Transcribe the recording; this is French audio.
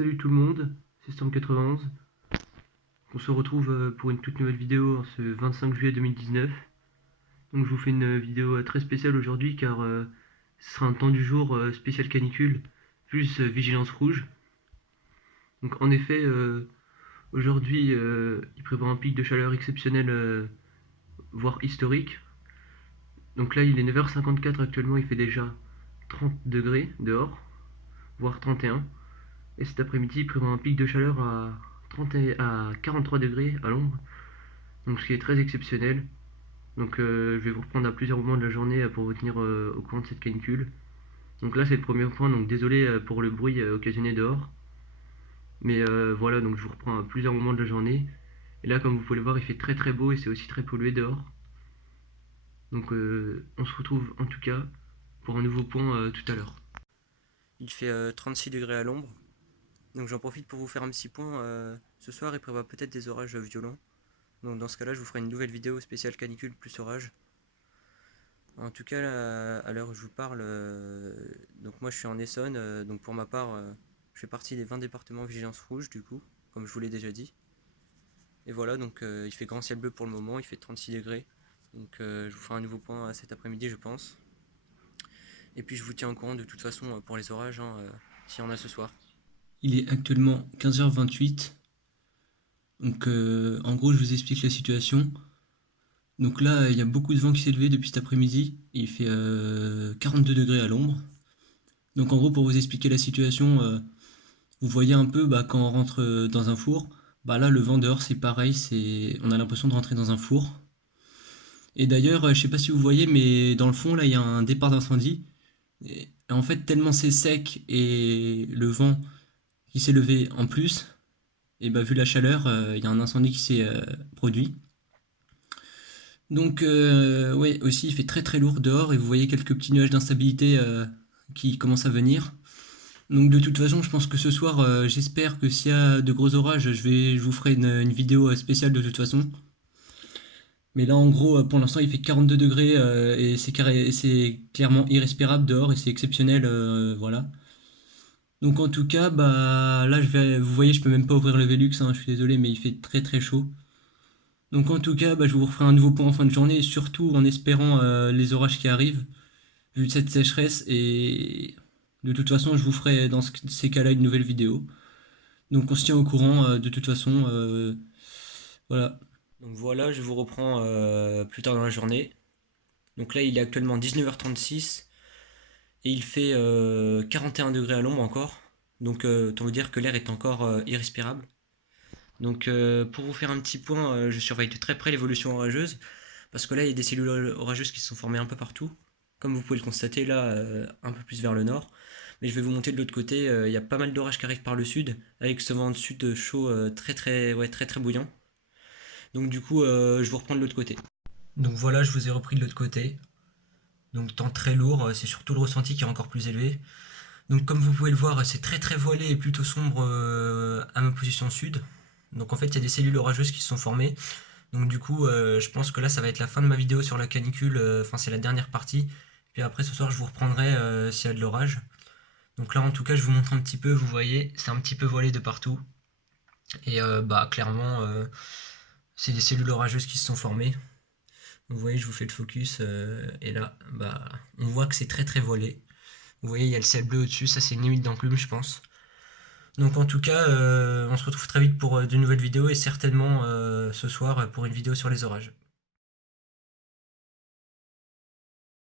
Salut tout le monde, c'est Storm91. On se retrouve pour une toute nouvelle vidéo en ce 25 juillet 2019. Donc je vous fais une vidéo très spéciale aujourd'hui car ce sera un temps du jour spécial canicule plus vigilance rouge. Donc en effet, aujourd'hui il prévoit un pic de chaleur exceptionnel, voire historique. Donc là il est 9h54 actuellement, il fait déjà 30 degrés dehors, voire 31. Et cet après-midi, il prévoit un pic de chaleur à 43 degrés à l'ombre, donc ce qui est très exceptionnel. Donc je vais vous reprendre à plusieurs moments de la journée pour vous tenir au courant de cette canicule. Donc là c'est le premier point, donc désolé pour le bruit occasionné dehors. Mais voilà, donc je vous reprends à plusieurs moments de la journée. Et là comme vous pouvez le voir, il fait très très beau et c'est aussi très pollué dehors. Donc on se retrouve en tout cas pour un nouveau point tout à l'heure. Il fait 36 degrés à l'ombre. Donc j'en profite pour vous faire un petit point. Ce soir, il prévoit peut-être des orages violents. Donc dans ce cas-là, je vous ferai une nouvelle vidéo spéciale canicule plus orage. En tout cas, là, à l'heure où je vous parle, donc moi je suis en Essonne. Donc pour ma part, je fais partie des 20 départements vigilance rouge du coup, comme je vous l'ai déjà dit. Et voilà, donc il fait grand ciel bleu pour le moment, il fait 36 degrés. Donc je vous ferai un nouveau point cet après-midi, je pense. Et puis je vous tiens au courant de toute façon pour les orages, s'il y en a ce soir. Il est actuellement 15h28. Donc en gros je vous explique la situation. Donc là il y a beaucoup de vent qui s'est levé depuis cet après-midi. Il fait 42 degrés à l'ombre. Donc en gros pour vous expliquer la situation, vous voyez un peu quand on rentre dans un four. Là le vent dehors c'est pareil, on a l'impression de rentrer dans un four. Et d'ailleurs je sais pas si vous voyez mais dans le fond là il y a un départ d'incendie. Et en fait tellement c'est sec et le vent qui s'est levé en plus, et vu la chaleur, il y a un incendie qui s'est produit. Donc ouais, aussi il fait très très lourd dehors et vous voyez quelques petits nuages d'instabilité qui commencent à venir. Donc de toute façon, je pense que ce soir, j'espère que s'il y a de gros orages, je vous ferai une vidéo spéciale de toute façon. Mais là en gros, pour l'instant, il fait 42 degrés et c'est clairement irrespirable dehors et c'est exceptionnel, voilà. Donc en tout cas, là vous voyez, je peux même pas ouvrir le Velux, hein, je suis désolé, mais il fait très très chaud. Donc en tout cas, je vous referai un nouveau point en fin de journée, et surtout en espérant les orages qui arrivent, vu cette sécheresse, et de toute façon, je vous ferai dans ces cas-là une nouvelle vidéo. Donc on se tient au courant de toute façon, voilà. Donc voilà, je vous reprends plus tard dans la journée. Donc là, il est actuellement 19h36, et il fait 41 degrés à l'ombre encore. Donc autant vous dire que l'air est encore irrespirable. Donc pour vous faire un petit point, je surveille de très près l'évolution orageuse, parce que là il y a des cellules orageuses qui se sont formées un peu partout, comme vous pouvez le constater là, un peu plus vers le nord. Mais je vais vous montrer de l'autre côté, il y a pas mal d'orages qui arrivent par le sud, avec ce vent de sud chaud très bouillant. Donc du coup je vous reprends de l'autre côté. Donc voilà, je vous ai repris de l'autre côté. Donc temps très lourd, c'est surtout le ressenti qui est encore plus élevé. Donc comme vous pouvez le voir, c'est très voilé et plutôt sombre à ma position sud. Donc en fait il y a des cellules orageuses qui se sont formées. Donc du coup je pense que là ça va être la fin de ma vidéo sur la canicule, enfin c'est la dernière partie. Puis après ce soir je vous reprendrai s'il y a de l'orage. Donc là en tout cas je vous montre un petit peu, vous voyez c'est un petit peu voilé de partout. Et clairement c'est des cellules orageuses qui se sont formées. Vous voyez je vous fais le focus et là on voit que c'est très voilé. Vous voyez il y a le ciel bleu au-dessus, ça c'est une limite d'enclume je pense. Donc en tout cas, on se retrouve très vite pour de nouvelles vidéos et certainement ce soir pour une vidéo sur les orages.